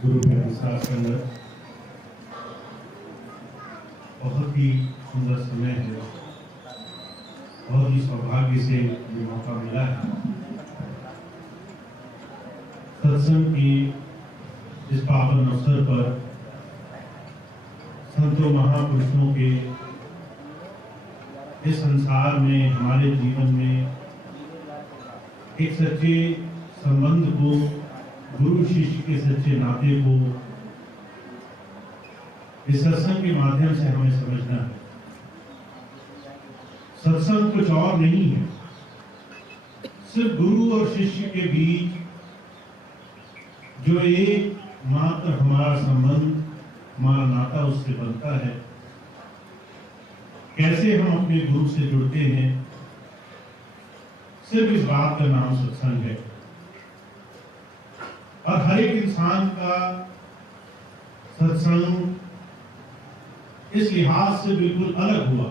गुरु प्रसाद संगत, बहुत ही सुंदर समय है। बहुत ही सौभाग्य से ये मौका मिला है सत्संग की इस पावन अवसर पर संतों महापुरुषों के इस संसार में, हमारे जीवन में एक सच्चे संबंध को, गुरु शिष्य के सच्चे नाते को इस सत्संग के माध्यम से हमें समझना है। सत्संग कुछ और नहीं है, सिर्फ गुरु और शिष्य के बीच जो एक मात्र हमारा संबंध, हमारा नाता उससे बनता है। कैसे हम अपने गुरु से जुड़ते हैं, सिर्फ इस बात का नाम सत्संग है। और हर एक इंसान का सत्संग इस लिहाज से बिल्कुल अलग हुआ।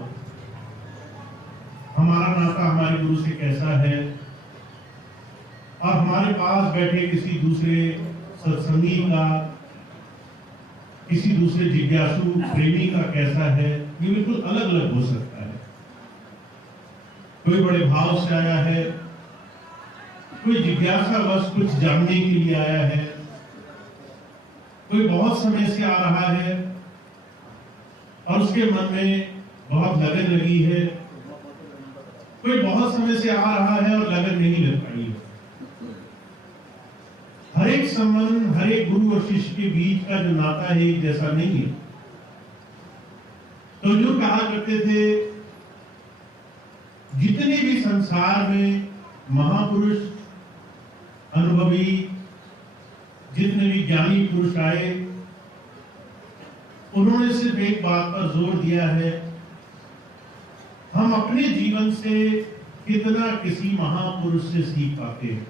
हमारा नाता हमारे गुरु से कैसा है और हमारे पास बैठे किसी दूसरे सत्संगी का, किसी दूसरे जिज्ञासु प्रेमी का कैसा है, ये बिल्कुल अलग अलग हो सकता है। कोई बड़े भाव से आया है, कोई जिज्ञासावश कुछ जानने के लिए आया है, कोई बहुत समय से आ रहा है और उसके मन में बहुत लगन लगी है, कोई बहुत समय से आ रहा है और लगन नहीं लग पाई है। हर एक संबंध, हर एक गुरु और शिष्य के बीच का जो नाता है एक जैसा नहीं है। तो जो कहा करते थे, जितने भी संसार में महापुरुष, अनुभवी, जितने भी ज्ञानी पुरुष आए, उन्होंने सिर्फ एक बात पर जोर दिया है, हम अपने जीवन से कितना किसी महापुरुष से सीख पाते हैं,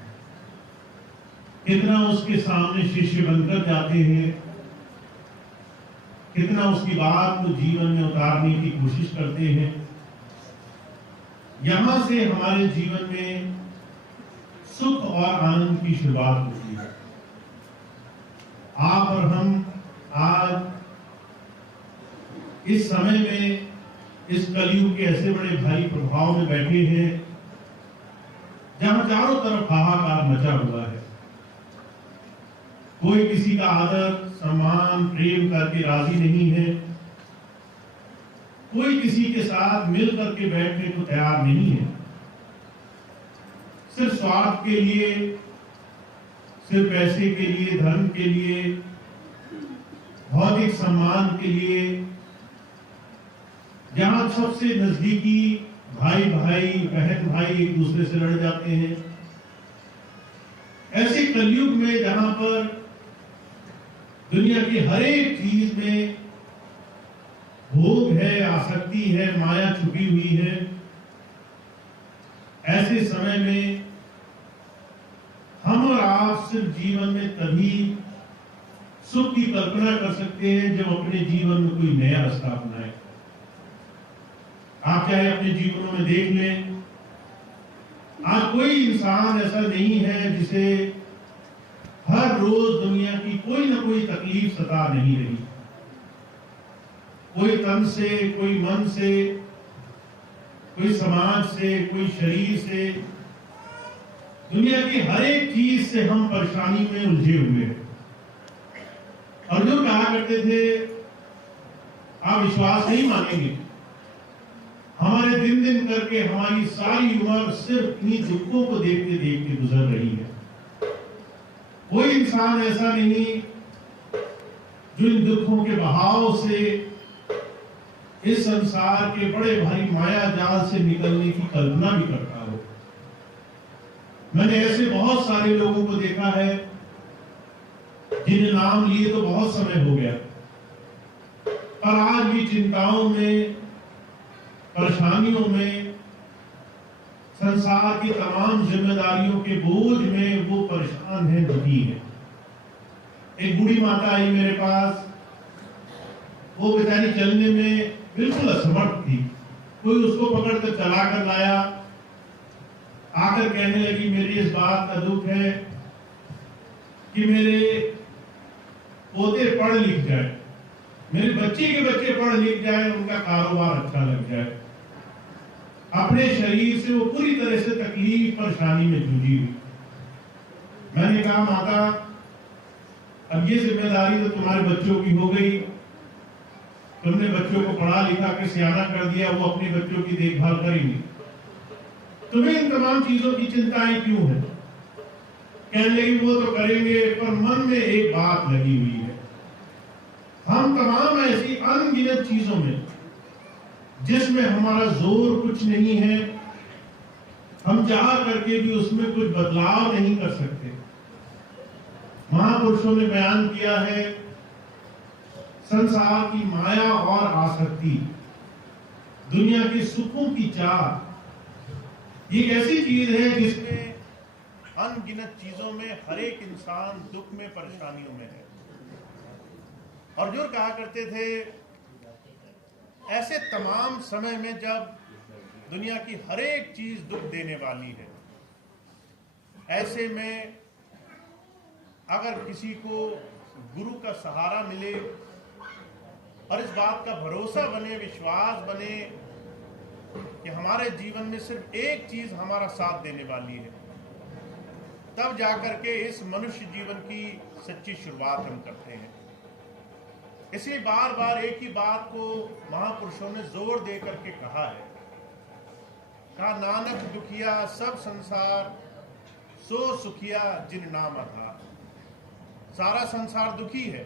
कितना उसके सामने शिष्य बनकर जाते हैं, कितना उसकी बात को जीवन में उतारने की कोशिश करते हैं। यहां से हमारे जीवन में सुख और आनंद की शुरुआत होती है। आप और हम आज इस समय में, इस कलयुग के ऐसे बड़े भारी प्रभाव में बैठे हैं जहां चारों तरफ हाहाकार मचा हुआ है। कोई किसी का आदर, सम्मान, प्रेम करके राजी नहीं है, कोई किसी के साथ मिल करके बैठने को तैयार नहीं है। सिर्फ स्वार्थ के लिए, सिर्फ पैसे के लिए, धर्म के लिए, भौतिक सम्मान के लिए, जहां सबसे नजदीकी भाई भाई, बहन भाई एक दूसरे से लड़ जाते हैं। ऐसे कलयुग में जहां पर दुनिया की हर एक चीज में भोग है, आसक्ति है, माया छुपी हुई है, ऐसे समय में हम और आप सिर्फ जीवन में तभी सुख की कल्पना कर सकते हैं जब अपने जीवन में कोई नया रास्ता अपनाए। आप चाहे अपने जीवनों में देख लें, आज कोई इंसान ऐसा नहीं है जिसे हर रोज दुनिया की कोई ना कोई तकलीफ सता नहीं रही। कोई तन से, कोई मन से, कोई समाज से, कोई शरीर से, दुनिया की हर एक चीज से हम परेशानी में उलझे हुए हैं। और जो कहा करते थे, आप विश्वास नहीं मानेंगे, हमारे दिन दिन करके हमारी सारी उम्र सिर्फ इन्हीं दुखों को देखते देखते गुजर रही है। कोई इंसान ऐसा नहीं जो इन दुखों के बहाव से, इस संसार के बड़े भारी माया जाल से निकलने की कल्पना भी करता हो। मैंने ऐसे बहुत सारे लोगों को देखा है जिन्हें नाम लिए तो बहुत समय हो गया, पर आज भी चिंताओं में, परेशानियों में, संसार की तमाम जिम्मेदारियों के बोझ में वो परेशान है, दुखी है। एक बूढ़ी माता आई मेरे पास, वो बेचारी चलने में बिल्कुल असमर्थ थी। कोई उसको पकड़कर चला कर लाया, आकर कहने लगी, मेरी इस बात का दुख है कि मेरे पोते पढ़ लिख जाए, मेरे बच्चे के बच्चे पढ़ लिख जाए, उनका कारोबार अच्छा लग जाए। अपने शरीर से वो पूरी तरह से तकलीफ परेशानी में जूझी हुई। मैंने कहा माता, अब ये जिम्मेदारी तो तुम्हारे बच्चों की हो गई, तुमने बच्चों को पढ़ा लिखा के सियाना कर दिया, वो अपने बच्चों की देखभाल करेंगे, तुम्हें इन तमाम चीजों की चिंताएं क्यों है? कहने लगी वो तो करेंगे, पर मन में एक बात लगी हुई है, हम तमाम ऐसी अनगिनत चीजों में जिसमें हमारा जोर कुछ नहीं है, हम चाह करके भी उसमें कुछ बदलाव नहीं कर सकते। महापुरुषों ने बयान किया है, संसार की माया और आसक्ति, दुनिया के सुखों की चाह, ये एक ऐसी चीज है जिसमें अनगिनत चीजों में हर एक इंसान दुख में, परेशानियों में है। और जो कहा करते थे, ऐसे तमाम समय में जब दुनिया की हर एक चीज दुख देने वाली है, ऐसे में अगर किसी को गुरु का सहारा मिले और इस बात का भरोसा बने, विश्वास बने कि हमारे जीवन में सिर्फ एक चीज हमारा साथ देने वाली है, तब जाकर के इस मनुष्य जीवन की सच्ची शुरुआत हम करते हैं। इसलिए बार बार एक ही बात को महापुरुषों ने जोर दे करके कहा है, कहा नानक दुखिया सब संसार, सो सुखिया जिन नाम आधार। सारा संसार दुखी है,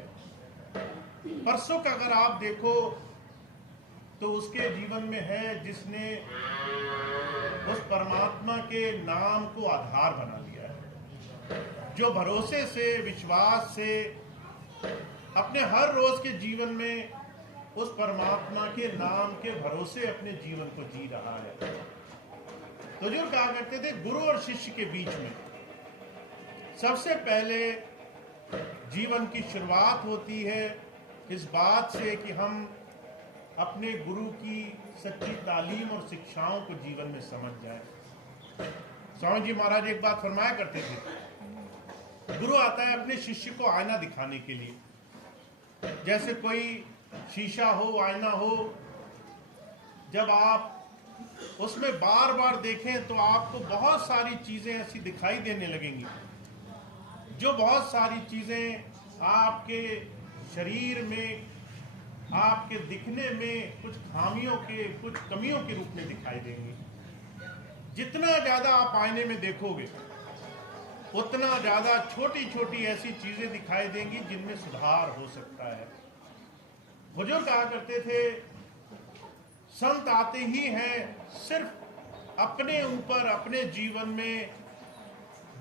पर सुख अगर आप देखो तो उसके जीवन में है जिसने उस परमात्मा के नाम को आधार बना लिया है, जो भरोसे से, विश्वास से अपने हर रोज के जीवन में उस परमात्मा के नाम के भरोसे अपने जीवन को जी रहा है। तो जो कहा करते थे, गुरु और शिष्य के बीच में सबसे पहले जीवन की शुरुआत होती है इस बात से कि हम अपने गुरु की सच्ची तालीम और शिक्षाओं को जीवन में समझ जाए। स्वामी जी महाराज एक बात फरमाया करते थे, गुरु आता है अपने शिष्य को आईना दिखाने के लिए। जैसे कोई शीशा हो, आईना हो, जब आप उसमें बार बार देखें तो आपको बहुत सारी चीजें ऐसी दिखाई देने लगेंगी, जो बहुत सारी चीजें आपके शरीर में, आपके दिखने में कुछ खामियों के, कुछ कमियों के रूप में दिखाई देंगी। जितना ज्यादा आप आईने में देखोगे, उतना ज्यादा छोटी छोटी ऐसी चीजें दिखाई देंगी जिनमें सुधार हो सकता है। बुजुर्ग कहा करते थे, संत आते ही हैं सिर्फ अपने ऊपर, अपने जीवन में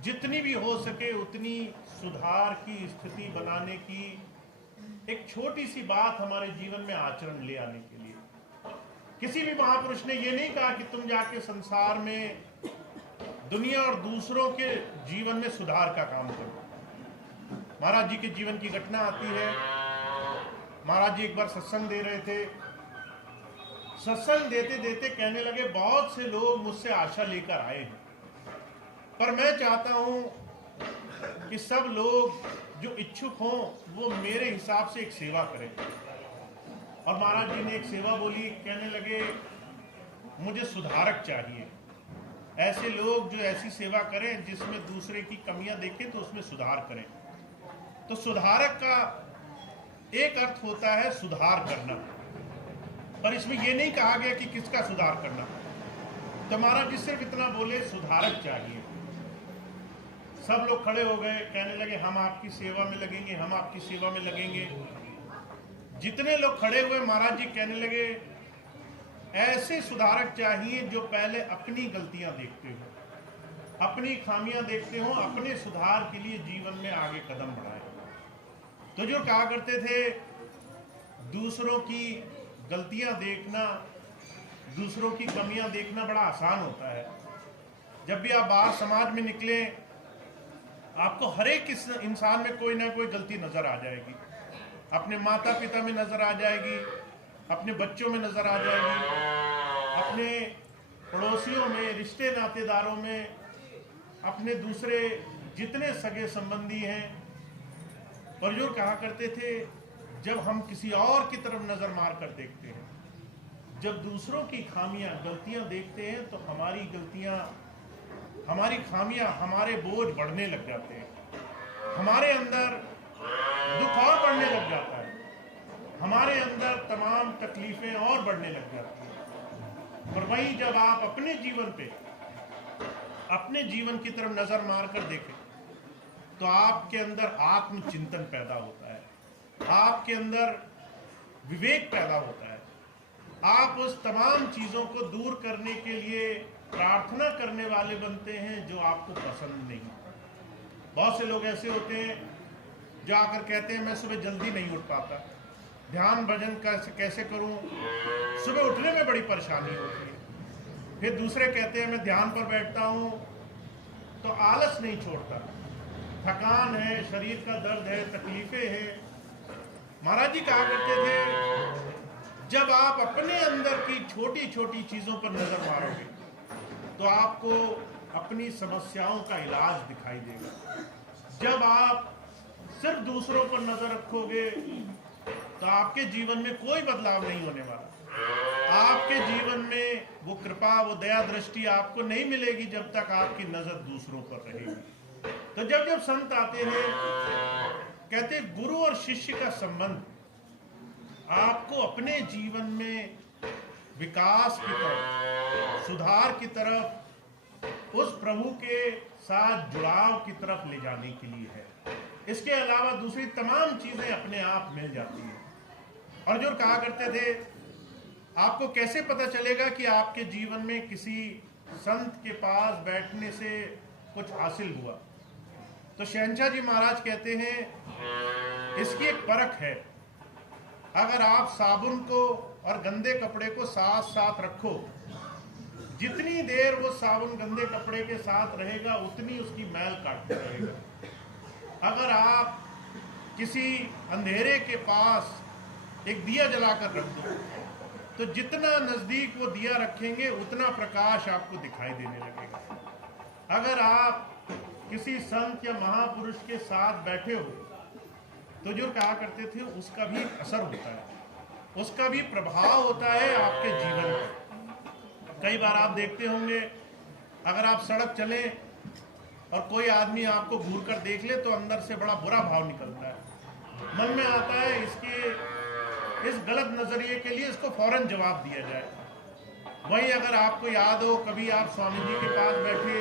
जितनी भी हो सके उतनी सुधार की स्थिति बनाने की एक छोटी सी बात हमारे जीवन में आचरण ले आने के लिए। किसी भी महापुरुष ने यह नहीं कहा कि तुम जाके संसार में दुनिया और दूसरों के जीवन में सुधार का काम करो। महाराज जी के जीवन की घटना आती है। महाराज जी एक बार सत्संग दे रहे थे, सत्संग देते देते कहने लगे, बहुत से लोग मुझसे आशा लेकर आए हैं, पर मैं चाहता हूं कि सब लोग जो इच्छुक हों वो मेरे हिसाब से एक सेवा करें। और महाराज जी ने एक सेवा बोली, कहने लगे मुझे सुधारक चाहिए, ऐसे लोग जो ऐसी सेवा करें जिसमें दूसरे की कमियां देखें तो उसमें सुधार करें। तो सुधारक का एक अर्थ होता है सुधार करना, पर इसमें यह नहीं कहा गया कि किसका सुधार करना। तो महाराज जी सिर्फ इतना बोले, सुधारक चाहिए। सब लोग खड़े हो गए, कहने लगे हम आपकी सेवा में लगेंगे, हम आपकी सेवा में लगेंगे। जितने लोग खड़े हुए, महाराज जी कहने लगे ऐसे सुधारक चाहिए जो पहले अपनी गलतियां देखते हो, अपनी खामियां देखते हो, अपने सुधार के लिए जीवन में आगे कदम बढ़ाए। तो जो कहा करते थे, दूसरों की गलतियां देखना, दूसरों की कमियां देखना बड़ा आसान होता है। जब भी आप बाहर समाज में निकले, आपको हर एक इंसान में कोई ना कोई गलती नजर आ जाएगी। अपने माता पिता में नजर आ जाएगी, अपने बच्चों में नजर आ जाएगी, अपने पड़ोसियों में, रिश्ते नातेदारों में, अपने दूसरे जितने सगे संबंधी हैं, परजोर कहा करते थे, जब हम किसी और की तरफ नजर मार कर देखते हैं, जब दूसरों की खामियां, गलतियां देखते हैं, तो हमारी गलतियां, हमारी खामियां, हमारे बोझ बढ़ने लग जाते हैं, हमारे अंदर दुख और बढ़ने लग जाता है, हमारे अंदर तमाम तकलीफें और बढ़ने लग जाती हैं। और वहीं जब आप अपने जीवन पे, अपने जीवन की तरफ नजर मार कर देखें, तो आपके अंदर आत्मचिंतन पैदा होता है, आपके अंदर विवेक पैदा होता है। आप उस तमाम चीजों को दूर करने के लिए प्रार्थना करने वाले बनते हैं जो आपको पसंद नहीं। बहुत से लोग ऐसे होते हैं जो आकर कहते हैं मैं सुबह जल्दी नहीं उठ पाता, ध्यान भजन कैसे करूं, सुबह उठने में बड़ी परेशानी होती है। फिर दूसरे कहते हैं मैं ध्यान पर बैठता हूं तो आलस नहीं छोड़ता, थकान है, शरीर का दर्द है, तकलीफें हैं। महाराज जी कहा करते थे, जब आप अपने अंदर की छोटी छोटी चीजों पर नजर मारोगे तो आपको अपनी समस्याओं का इलाज दिखाई देगा। जब आप सिर्फ दूसरों पर नजर रखोगे तो आपके जीवन में कोई बदलाव नहीं होने वाला। आपके जीवन में वो कृपा, वो दया दृष्टि आपको नहीं मिलेगी जब तक आपकी नजर दूसरों पर रहेगी। तो जब जब संत आते हैं, कहते गुरु और शिष्य का संबंध आपको अपने जीवन में विकास की तरफ, सुधार की तरफ, उस प्रभु के साथ जुड़ाव की तरफ ले जाने के लिए है। इसके अलावा दूसरी तमाम चीजें अपने आप मिल जाती हैं। और जो कहा करते थे, आपको कैसे पता चलेगा कि आपके जीवन में किसी संत के पास बैठने से कुछ हासिल हुआ? तो शहंशाह जी महाराज कहते हैं, इसकी एक परख है। अगर आप साबुन को और गंदे कपड़े को साथ साथ रखो, जितनी देर वो साबुन गंदे कपड़े के साथ रहेगा उतनी उसकी मैल काटता रहेगा। अगर आप किसी अंधेरे के पास एक दिया जलाकर रख दो, तो जितना नजदीक वो दिया रखेंगे उतना प्रकाश आपको दिखाई देने लगेगा। अगर आप किसी संत या महापुरुष के साथ बैठे हो तो जो कहा करते थे, उसका भी असर होता है, उसका भी प्रभाव होता है आपके जीवन पर। कई बार आप देखते होंगे, अगर आप सड़क चले और कोई आदमी आपको घूर कर देख ले तो अंदर से बड़ा बुरा भाव निकलता है, मन में आता है इस गलत नजरिए के लिए इसको फौरन जवाब दिया जाए। वहीं अगर आपको याद हो, कभी आप स्वामी जी के पास बैठे,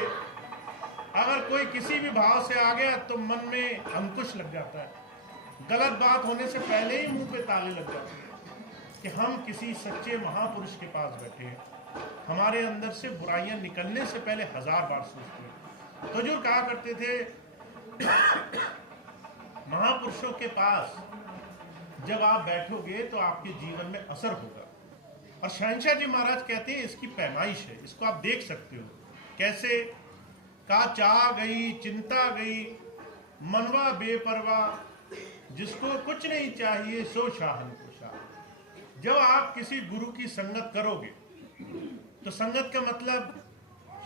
अगर कोई किसी भी भाव से आ गया तो मन में अंकुश लग जाता है, गलत बात होने से पहले ही मुंह पे ताले लग जाते हैं कि हम किसी सच्चे महापुरुष के पास बैठे हैं। हमारे अंदर से बुराइयां निकलने से पहले 1000 बार सोचते हैं। तो जो कहा करते थे, महापुरुषों के पास जब आप बैठोगे तो आपके जीवन में असर होगा। और शहंशाह जी महाराज कहते हैं, इसकी पैमाइश है, इसको आप देख सकते हो। कैसे? का चाह गई, चिंता गई, मनवा बेपरवाह, जिसको कुछ नहीं चाहिए सो शाहन को शाह। जब आप किसी गुरु की संगत करोगे तो संगत का मतलब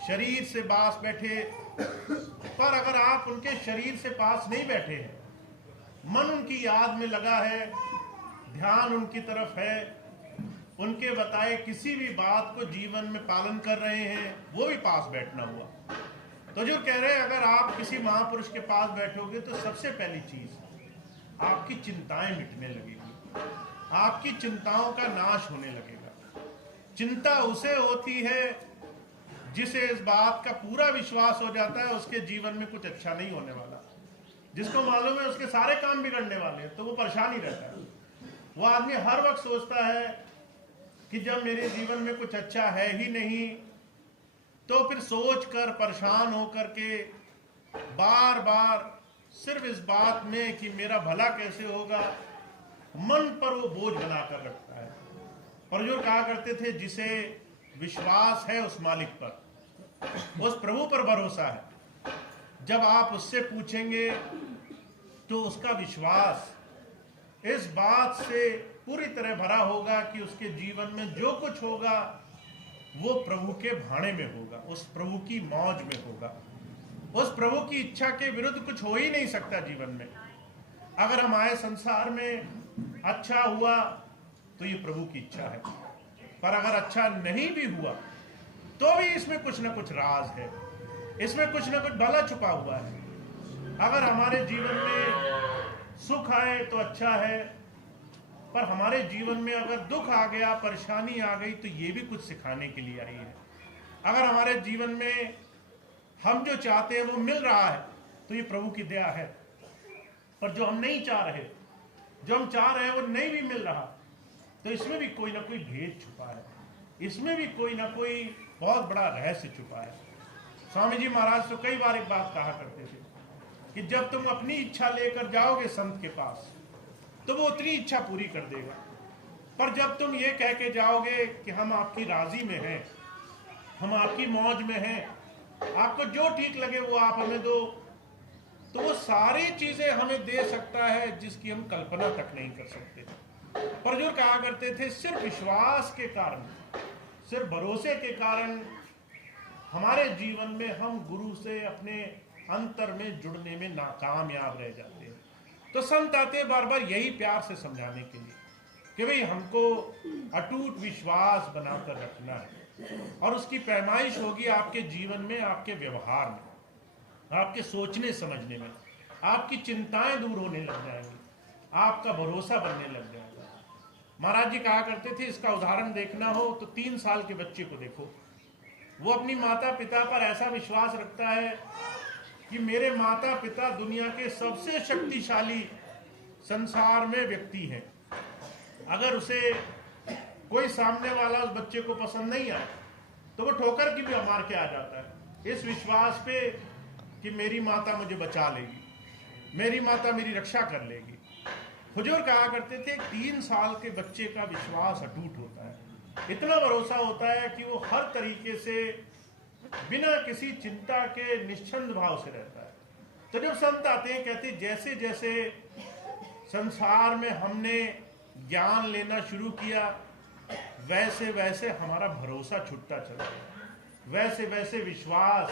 शरीर से पास बैठे, पर अगर आप उनके शरीर से पास नहीं बैठे हैं, मन उनकी याद में लगा है, ध्यान उनकी तरफ है, उनके बताए किसी भी बात को जीवन में पालन कर रहे हैं, वो भी पास बैठना हुआ। तो जो कह रहे हैं, अगर आप किसी महापुरुष के पास बैठोगे तो सबसे पहली चीज आपकी चिंताएं मिटने लगेगी, आपकी चिंताओं का नाश होने लगेगा। चिंता उसे होती है जिसे इस बात का पूरा विश्वास हो जाता है उसके जीवन में कुछ अच्छा नहीं होने वाला, जिसको मालूम है उसके सारे काम बिगड़ने वाले हैं, तो वो परेशान ही रहता है। वो आदमी हर वक्त सोचता है कि जब मेरे जीवन में कुछ अच्छा है ही नहीं, तो फिर सोच कर परेशान होकर के बार बार सिर्फ इस बात में कि मेरा भला कैसे होगा, मन पर वो बोझ बनाकर रखता है। और जो कहा करते थे, जिसे विश्वास है उस मालिक पर, उस प्रभु पर भरोसा है, जब आप उससे पूछेंगे तो उसका विश्वास इस बात से पूरी तरह भरा होगा कि उसके जीवन में जो कुछ होगा वो प्रभु के भाणे में होगा, उस प्रभु की मौज में होगा। उस प्रभु की इच्छा के विरुद्ध कुछ हो ही नहीं सकता जीवन में। अगर हम आए संसार में अच्छा हुआ तो ये प्रभु की इच्छा है, पर अगर अच्छा नहीं भी हुआ तो भी इसमें कुछ ना कुछ राज है, इसमें कुछ ना कुछ भला छुपा हुआ है। अगर हमारे जीवन में सुख आए तो अच्छा है, पर हमारे जीवन में अगर दुख आ गया, परेशानी आ गई, तो ये भी कुछ सिखाने के लिए आई है। अगर हमारे जीवन में हम जो चाहते हैं वो मिल रहा है तो ये प्रभु की दया है, पर जो हम नहीं चाह रहे, जो हम चाह रहे हैं वो नहीं भी मिल रहा, तो इसमें भी कोई ना कोई भेद छुपा है, इसमें भी कोई ना कोई बहुत बड़ा रहस्य छुपा है। स्वामी जी महाराज तो कई बार एक बात कहा करते थे कि जब तुम अपनी इच्छा लेकर जाओगे संत के पास तो वो उतनी इच्छा पूरी कर देगा, पर जब तुम ये कह के जाओगे कि हम आपकी राजी में हैं, हम आपकी मौज में हैं, आपको जो ठीक लगे वो आप हमें दो, तो वो सारी चीजें हमें दे सकता है जिसकी हम कल्पना तक नहीं कर सकते। पर जो कहा करते थे सिर्फ विश्वास के कारण, सिर्फ भरोसे के कारण हमारे जीवन में हम गुरु से अपने अंतर में जुड़ने में नाकामयाब रह जाते हैं। तो संत आते बार बार यही प्यार से समझाने के लिए कि भाई हमको अटूट विश्वास बनाकर रखना है, और उसकी पैमाइश होगी आपके जीवन में, आपके व्यवहार में, आपके सोचने समझने में, आपकी चिंताएं दूर होने लग जाएंगी, आपका भरोसा बनने लग जाएगा। महाराज जी कहा करते थे, इसका उदाहरण देखना हो तो 3 साल के बच्चे को देखो, वो अपनी माता पिता पर ऐसा विश्वास रखता है कि मेरे माता पिता दुनिया के सबसे शक्तिशाली संसार में व्यक्ति हैं। अगर उसे कोई सामने वाला उस बच्चे को पसंद नहीं आए तो वो ठोकर की भी मार के आ जाता है, इस विश्वास पे कि मेरी माता मुझे बचा लेगी, मेरी माता मेरी रक्षा कर लेगी। हुजूर कहा करते थे 3 साल के बच्चे का विश्वास अटूट होता है, इतना भरोसा होता है कि वो हर तरीके से बिना किसी चिंता के निश्चिंत भाव से रहता है। तो जब संत आते हैं कहते जैसे जैसे संसार में हमने ज्ञान लेना शुरू किया वैसे वैसे हमारा भरोसा छूटता चला गया, वैसे वैसे विश्वास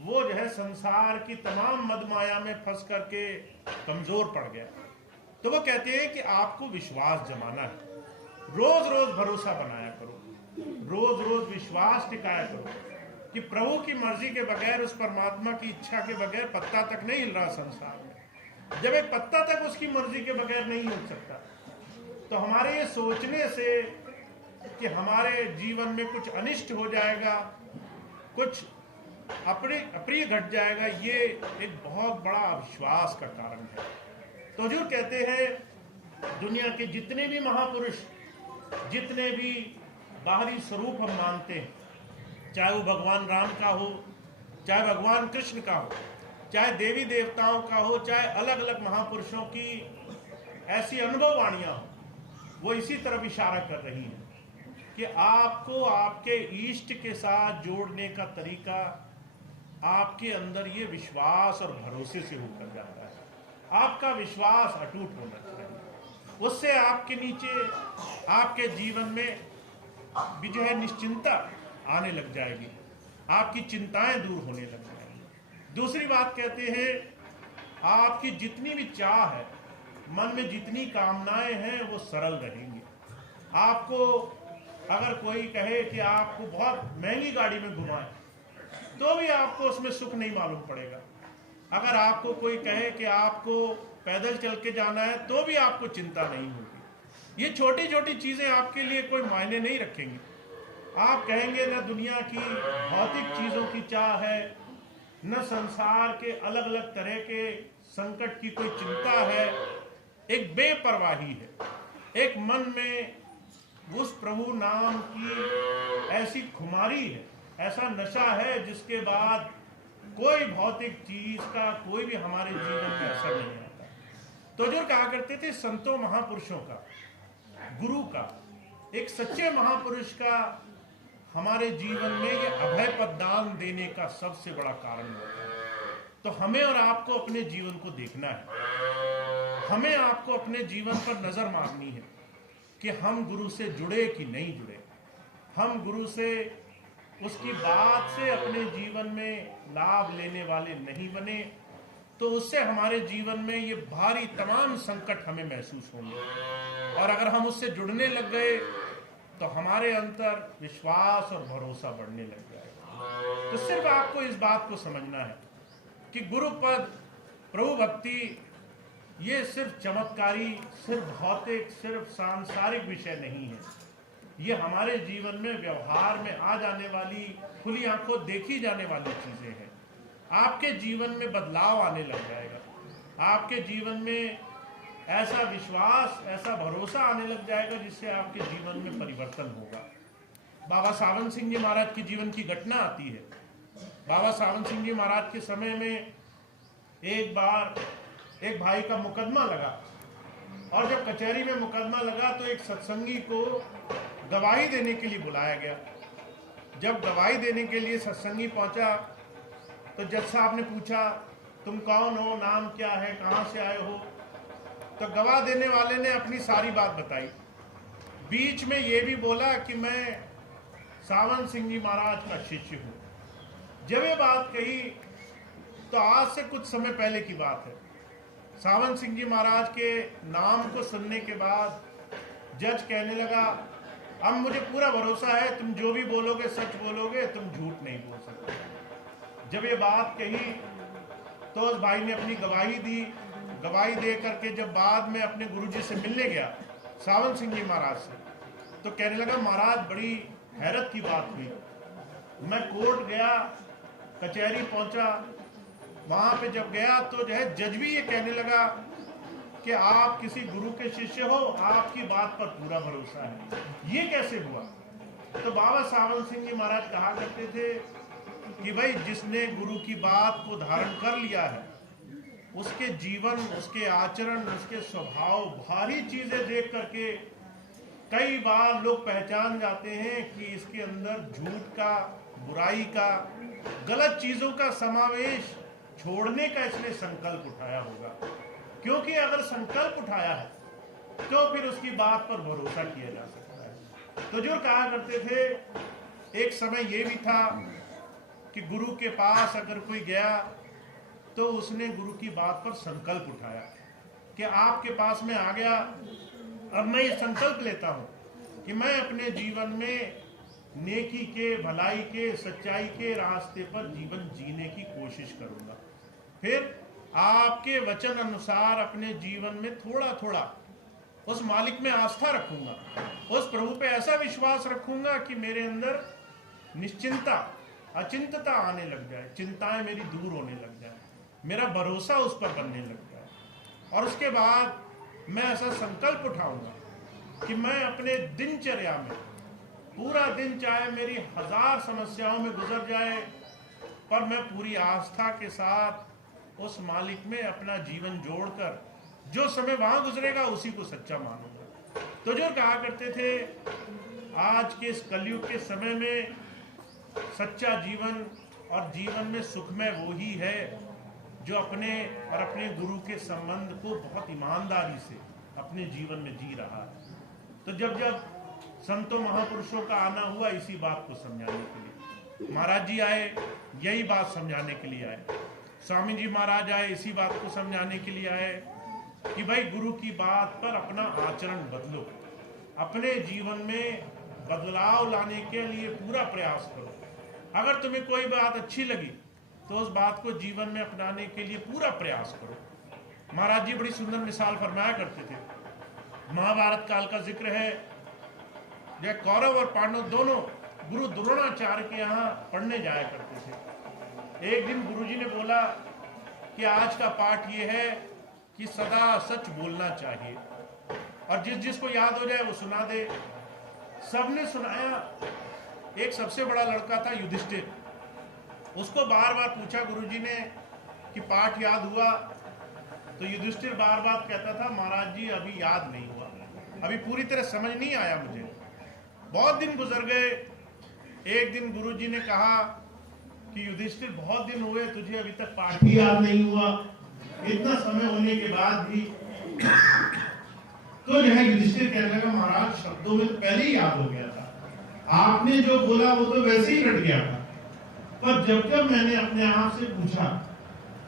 वो जो है संसार की तमाम मदमाया में फंस करके कमजोर पड़ गया। तो वो कहते हैं कि आपको विश्वास जमाना है, रोज रोज भरोसा बनाया करो, रोज रोज विश्वास टिकाया करो कि प्रभु की मर्जी के बगैर, उस परमात्मा की इच्छा के बगैर पत्ता तक नहीं हिल रहा संसार में। जब एक पत्ता तक उसकी मर्जी के बगैर नहीं हिल सकता तो हमारे ये सोचने से कि हमारे जीवन में कुछ अनिष्ट हो जाएगा, कुछ अप्रिय घट जाएगा, ये एक बहुत बड़ा अविश्वास का कारण है। तो हुजूर कहते हैं दुनिया के जितने भी महापुरुष, जितने भी बाहरी स्वरूप हम मानते हैं, चाहे वो भगवान राम का हो, चाहे भगवान कृष्ण का हो, चाहे देवी देवताओं का हो, चाहे अलग अलग महापुरुषों की ऐसी अनुभव वाणियां हो, वो इसी तरफ इशारा कर रही हैं कि आपको आपके इष्ट के साथ जोड़ने का तरीका आपके अंदर ये विश्वास और भरोसे से होकर जाता है। आपका विश्वास अटूट होना चाहिए, उससे आपके नीचे आपके जीवन में भी जो है निश्चिंता आने लग जाएगी, आपकी चिंताएं दूर होने लग जाएंगी। दूसरी बात कहते हैं आपकी जितनी भी चाह है, मन में जितनी कामनाएं हैं वो सरल रहेंगी। आपको अगर कोई कहे कि आपको बहुत महंगी गाड़ी में घुमाए तो भी आपको उसमें सुख नहीं मालूम पड़ेगा। अगर आपको कोई कहे कि आपको पैदल चल के जाना है तो भी आपको चिंता नहीं होगी। ये छोटी छोटी चीजें आपके लिए कोई मायने नहीं रखेंगी। आप कहेंगे न दुनिया की भौतिक चीजों की चाह है, न संसार के अलग अलग तरह के संकट की कोई चिंता है, एक बेपरवाही है, एक मन में उस प्रभु नाम की ऐसी खुमारी है, ऐसा नशा है जिसके बाद कोई भौतिक चीज का कोई भी हमारे जीवन में असर नहीं आता। तो जो कहा करते थे संतों महापुरुषों का, गुरु का, एक सच्चे महापुरुष का हमारे जीवन में ये अभय पददान देने का सबसे बड़ा कारण होता है। तो हमें और आपको अपने जीवन को देखना है, हमें आपको अपने जीवन पर नजर मारनी है कि हम गुरु से जुड़े कि नहीं जुड़े, हम गुरु से उसकी बात से अपने जीवन में लाभ लेने वाले नहीं बने, तो उससे हमारे जीवन में ये भारी तमाम संकट हमें महसूस होंगे। और अगर हम उससे जुड़ने लग गए तो हमारे अंदर विश्वास और भरोसा बढ़ने लग जाएगा। तो सिर्फ आपको इस बात को समझना है कि गुरुपद, प्रभु भक्ति ये सिर्फ चमत्कारी, सिर्फ भौतिक, सिर्फ सांसारिक विषय नहीं है। ये हमारे जीवन में व्यवहार में आ जाने वाली, खुली आंखों देखी जाने वाली चीजें हैं। आपके जीवन में बदलाव आने लग जाएगा। आपके जीवन में ऐसा विश्वास, ऐसा भरोसा आने लग जाएगा जिससे आपके जीवन में परिवर्तन होगा। बाबा सावन सिंह जी महाराज की जीवन की घटना आती है। बाबा सावन सिंह जी महाराज के समय में एक बार एक भाई का मुकदमा लगा, और जब कचहरी में मुकदमा लगा तो एक सत्संगी को गवाही देने के लिए बुलाया गया। जब गवाही देने के लिए सत्संगी पहुंचा तो जज साहब ने पूछा, तुम कौन हो, नाम क्या है, कहां से आए हो? तो गवाह देने वाले ने अपनी सारी बात बताई। बीच में ये भी बोला कि मैं सावन सिंह जी महाराज का शिष्य हूं। जब ये बात कही तो आज से कुछ समय पहले की बात है। सावन सिंह जी महाराज के नाम को सुनने के बाद जज कहने लगा, अब मुझे पूरा भरोसा है तुम जो भी बोलोगे सच बोलोगे, तुम झूठ नहीं बोल सकते। जब ये बात कही तो उस भाई ने अपनी गवाही दी। गवाही दे करके जब बाद में अपने गुरुजी से मिलने गया, सावन सिंह जी महाराज से, तो कहने लगा, महाराज बड़ी हैरत की बात हुई। मैं कोर्ट गया, कचहरी पहुंचा, वहां पे जब गया तो जो है जज भी ये कहने लगा कि आप किसी गुरु के शिष्य हो, आपकी बात पर पूरा भरोसा है। ये कैसे हुआ? तो बाबा सावन सिंह जी महाराज कहा करते थे कि भाई जिसने गुरु की बात को धारण कर लिया है, उसके जीवन, उसके आचरण, उसके स्वभाव, भारी चीजें देख करके कई बार लोग पहचान जाते हैं कि इसके अंदर झूठ का, बुराई का, गलत चीजों का समावेश छोड़ने का इसने संकल्प उठाया होगा। क्योंकि अगर संकल्प उठाया है तो फिर उसकी बात पर भरोसा किया जा सकता है। तो जो कहा करते थे, एक समय ये भी था कि गुरु के पास अगर कोई गया तो उसने गुरु की बात पर संकल्प उठाया कि आपके पास में आ गया, अब मैं ये संकल्प लेता हूं कि मैं अपने जीवन में नेकी के, भलाई के, सच्चाई के रास्ते पर जीवन जीने की कोशिश करूंगा। फिर आपके वचन अनुसार अपने जीवन में थोड़ा थोड़ा उस मालिक में आस्था रखूंगा, उस प्रभु पे ऐसा विश्वास रखूंगा कि मेरे अंदर निश्चिंता, अचिंतता आने लग जाए, चिंताएं मेरी दूर होने लग जाए, मेरा भरोसा उस पर बनने लग जाए। और उसके बाद मैं ऐसा संकल्प उठाऊंगा कि मैं अपने दिनचर्या में पूरा दिन, चाहे मेरी 1000 समस्याओं में गुजर जाए, पर मैं पूरी आस्था के साथ उस मालिक में अपना जीवन जोड़कर जो समय वहां गुजरेगा उसी को सच्चा मानूंगा। तो जो कहा करते थे, आज के इस कलयुग के समय में सच्चा जीवन और जीवन में सुखमय वो ही है जो अपने और अपने गुरु के संबंध को बहुत ईमानदारी से अपने जीवन में जी रहा है। तो जब जब संतों महापुरुषों का आना हुआ, इसी बात को समझाने के लिए महाराज जी आए, यही बात समझाने के लिए आए। स्वामी जी महाराज आए, इसी बात को समझाने के लिए आए कि भाई गुरु की बात पर अपना आचरण बदलो, अपने जीवन में बदलाव लाने के लिए पूरा प्रयास करो। अगर तुम्हें कोई बात अच्छी लगी तो उस बात को जीवन में अपनाने के लिए पूरा प्रयास करो। महाराज जी बड़ी सुंदर मिसाल फरमाया करते थे। महाभारत काल का जिक्र है, जब कौरव और पांडव दोनों गुरु द्रोणाचार्य के यहाँ पढ़ने जाया करते थे। एक दिन गुरुजी ने बोला कि आज का पाठ ये है कि सदा सच बोलना चाहिए और जिस जिसको याद हो जाए वो सुना दे। सबने सुनाया। एक सबसे बड़ा लड़का था युधिष्ठिर, उसको बार बार पूछा गुरुजी ने कि पाठ याद हुआ? तो युधिष्ठिर बार बार कहता था, महाराज जी अभी याद नहीं हुआ, अभी पूरी तरह समझ नहीं आया मुझे। बहुत दिन गुजर गए। एक दिन गुरुजी ने कहा कि युधिष्ठिर बहुत दिन हुए, तुझे अभी तक पाठ ही याद नहीं हुआ, इतना समय होने के बाद भी। तो जो है युधिष्ठिर कहने लगा, महाराज शब्दों में पहले ही याद हो गया था, आपने जो बोला वो तो वैसे ही रट गया था, पर जब जब मैंने अपने आप से पूछा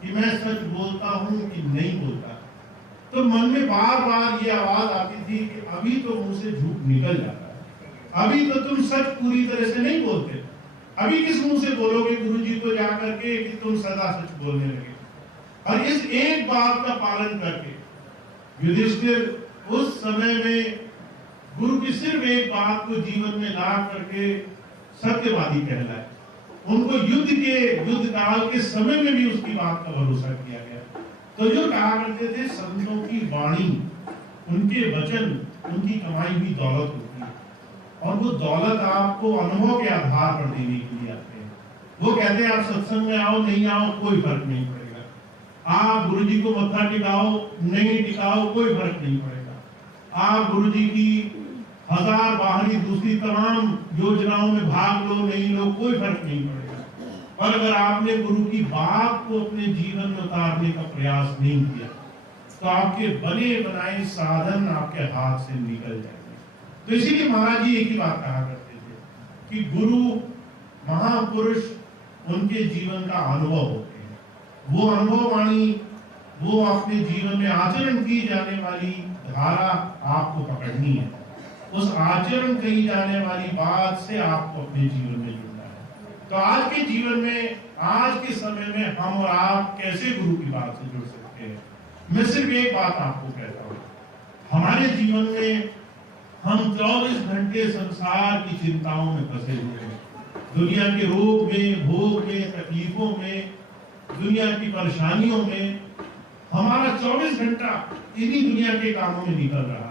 कि मैं सच बोलता हूं कि नहीं बोलता, तो मन में बार बार ये आवाज आती थी कि अभी तो मुंह से झूठ निकल जाता है, अभी तो तुम सच पूरी तरह से नहीं बोलते, अभी किस मुंह से बोलोगे गुरुजी को जा करके कि तुम सदा सच बोलने लगे। और इस एक बात का पालन करके युधिष्ठिर उस समय में गुरु की सिर्फ एक बात को जीवन में ला करके सत्यवादी कहलाए। उनको युद्ध काल के समय में भी उसकी बात का भरोसा किया गया। तो जो कहा करते थे संतों की वाणी, उनके वचन, उनकी कमाई हुई दौलत होती है, और वो दौलत आपको अनुभव के आधार पर देने के लिए आते हैं। वो कहते हैं आप सत्संग में आओ नहीं आओ कोई फर्क नहीं पड़ेगा, आप गुरुजी को मत्था टिकाओ नहीं टिकाओ कोई फर्क नहीं पड़ेगा, आप गुरुजी की 1000 बाहरी दूसरी तमाम योजनाओं में भाग लो नहीं लो कोई फर्क नहीं पड़ेगा, पर अगर आपने गुरु की बात को अपने जीवन में उतारने का प्रयास नहीं किया तो आपके बने बनाए साधन आपके हाथ से निकल जाएंगे। तो इसीलिए महाराज जी एक ही बात कहा करते थे कि गुरु महापुरुष उनके जीवन का अनुभव होते हैं, वो अनुभव वाणी, वो अपने जीवन में आचरण की जाने वाली धारा आपको पकड़नी है, उस आचरण कही जाने वाली बात से आपको अपने जीवन में जुड़ना है। तो आज के जीवन में, आज के समय में हम और आप कैसे गुरु की बात से जुड़ सकते हैं? मैं सिर्फ एक बात आपको कहता हूं, हमारे जीवन में हम 24 घंटे संसार की चिंताओं में फंसे हुए हैं, दुनिया के रोग में, भोग में, तकलीफों में, दुनिया की परेशानियों में हमारा 24 घंटा इन्हीं दुनिया के कामों में निकल रहा है।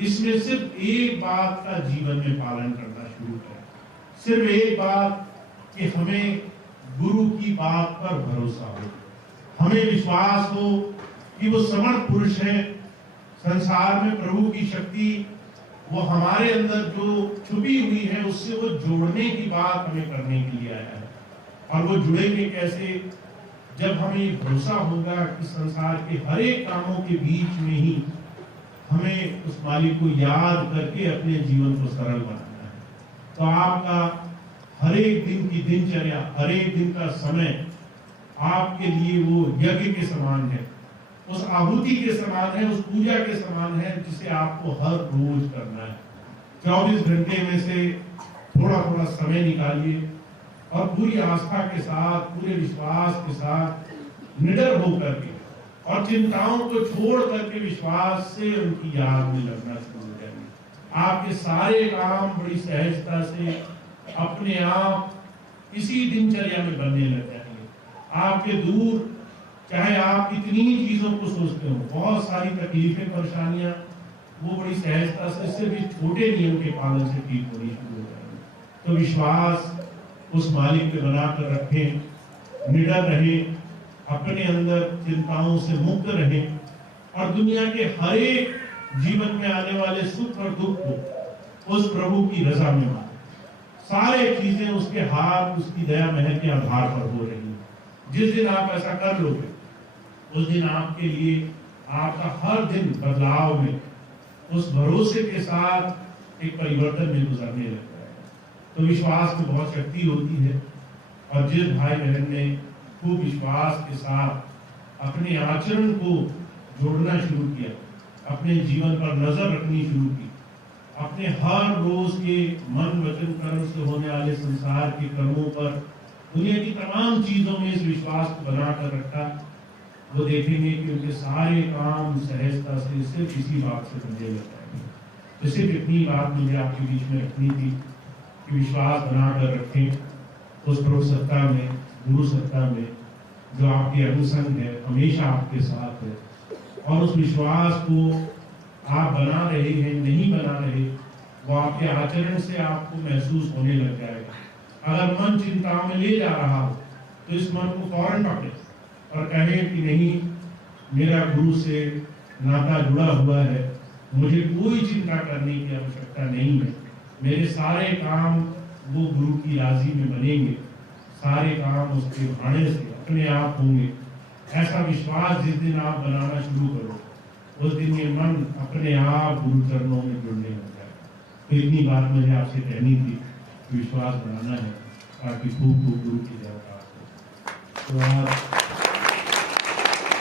इसमें सिर्फ एक बात का जीवन में पालन करना शुरू करें, सिर्फ एक बात कि हमें गुरु की बात पर भरोसा हो, हमें विश्वास हो कि वो समर्थ पुरुष है, संसार में प्रभु की शक्ति वो हमारे अंदर जो छुपी हुई है उससे वो जोड़ने की बात हमें करने के लिए आया है। और वो जुड़ेंगे कैसे? जब हमें भरोसा होगा कि संसार के हर एक कामों के बीच में ही हमें उस मालिक को याद करके अपने जीवन को सरल बनाना है। तो आपका हर एक दिन की दिनचर्या, हर एक दिन का समय आपके लिए वो यज्ञ के समान है, उस आहुति के समान है, उस पूजा के समान है जिसे आपको हर रोज करना है। 24 घंटे में से थोड़ा थोड़ा समय निकालिए और पूरी आस्था के साथ, पूरे विश्वास के साथ निडर होकर के और चिंताओं को छोड़ करके विश्वास से उनकी याद में लगना शुरू हो जाएंगे। आपके सारे काम बड़ी सहजता से अपने आप इसी दिनचर्या में बनने लग जाएंगे। आपके दूर, चाहे आप कितनी ही चीजों को सोचते हो, बहुत सारी तकलीफें, परेशानियां, वो बड़ी सहजता से सिर्फ छोटे नियम के पालन से ठीक होनी शुरू हो जाएंगे। तो विश्वास उस मालिक पे बनाकर रखें, निडर रहें, अपने अंदर चिंताओं से मुक्त रहें और दुनिया के हर एक जीवन में आने वाले सुख और दुख को उस प्रभु की रजा में माने। सारे चीजें उसके हाथ, उसकी दया महर के आधार पर हो रही है। जिस दिन आप ऐसा कर लोगे उस दिन आपके लिए, आपका हर दिन बदलाव में उस भरोसे के साथ एक परिवर्तन में गुजरने लगता है। तो विश्वास में बहुत शक्ति होती है और जिस भाई बहन ने खूब विश्वास के साथ अपने आचरण को जोड़ना शुरू किया, अपने जीवन पर नजर रखनी शुरू की, अपने हर रोज के मन वचन कर्म से होने वाले संसार के कर्मों पर, दुनिया की तमाम चीजों में इस विश्वास को बनाकर रखा, वो देखेंगे कि उनके सारे काम सहजता से सिर्फ इसी बात से बनने लग जाएंगे। तो सिर्फ इतनी बात मुझे आपके बीच में रखनी थी कि विश्वास बनाकर रखें उस प्रभु सत्ता में, गुरु सत्ता में, जो आपके अनुसंग है, हमेशा आपके साथ है। और उस विश्वास को आप बना रहे हैं, नहीं बना रहे, वो आपके आचरण से आपको महसूस होने लग जाएगा। अगर मन चिंताओं में ले जा रहा हो तो इस मन को फौरन पकड़े और कहें कि नहीं, मेरा गुरु से नाता जुड़ा हुआ है, मुझे कोई चिंता करने की आवश्यकता नहीं है, मेरे सारे काम वो गुरु की राजी में बनेंगे, सारे काम उसके भाने से अपने आप होंगे। ऐसा विश्वास जिस दिन आप बनाना शुरू करो उस दिन ये मन अपने आप गुरु चरणों में जुड़ने लग जाएगा। तो इतनी बात मुझे आपसे कहनी थी, विश्वास बनाना है ताकि खूब खूब गुरु की जय प्राप्त हो। तो आप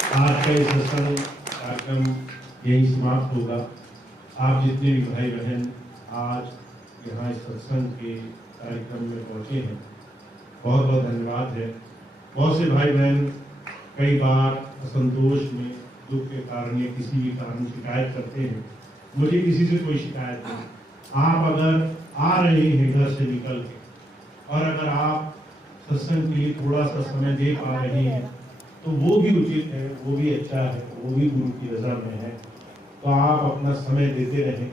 आज का ये सत्संग कार्यक्रम यही समाप्त होगा। आप जितने भी भाई बहन आज यहाँ इस सत्संग के कार्यक्रम में पहुँचे हैं, बहुत बहुत धन्यवाद है। बहुत से भाई बहन कई बार असंतोष में, दुख के कारण या किसी भी कारण शिकायत करते हैं। मुझे किसी से कोई शिकायत नहीं। आप अगर आ रहे हैं घर से निकल के और अगर आप सत्संग के लिए थोड़ा सा समय दे पा रहे हैं तो वो भी उचित है, वो भी अच्छा है, वो भी गुरु की रजा में है। तो आप अपना समय देते रहें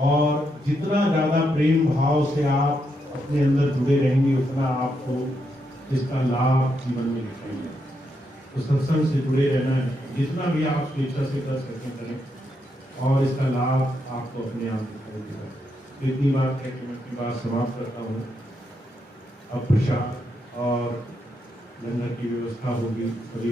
और जितना ज़्यादा प्रेम भाव से आप अपने अंदर जुड़े रहेंगे उतना आपको इसका लाभ जीवन में दिखाएगा। तो सत्संग से जुड़े रहना है, जितना भी आप स्वेच्छा से कर सकें करें और इसका लाभ आपको अपने आप दिखाई देगा। तो इतनी बात है कि मैं अपनी बात समाप्त करता हूँ। अब प्रसाद और लंगर की व्यवस्था होगी, सभी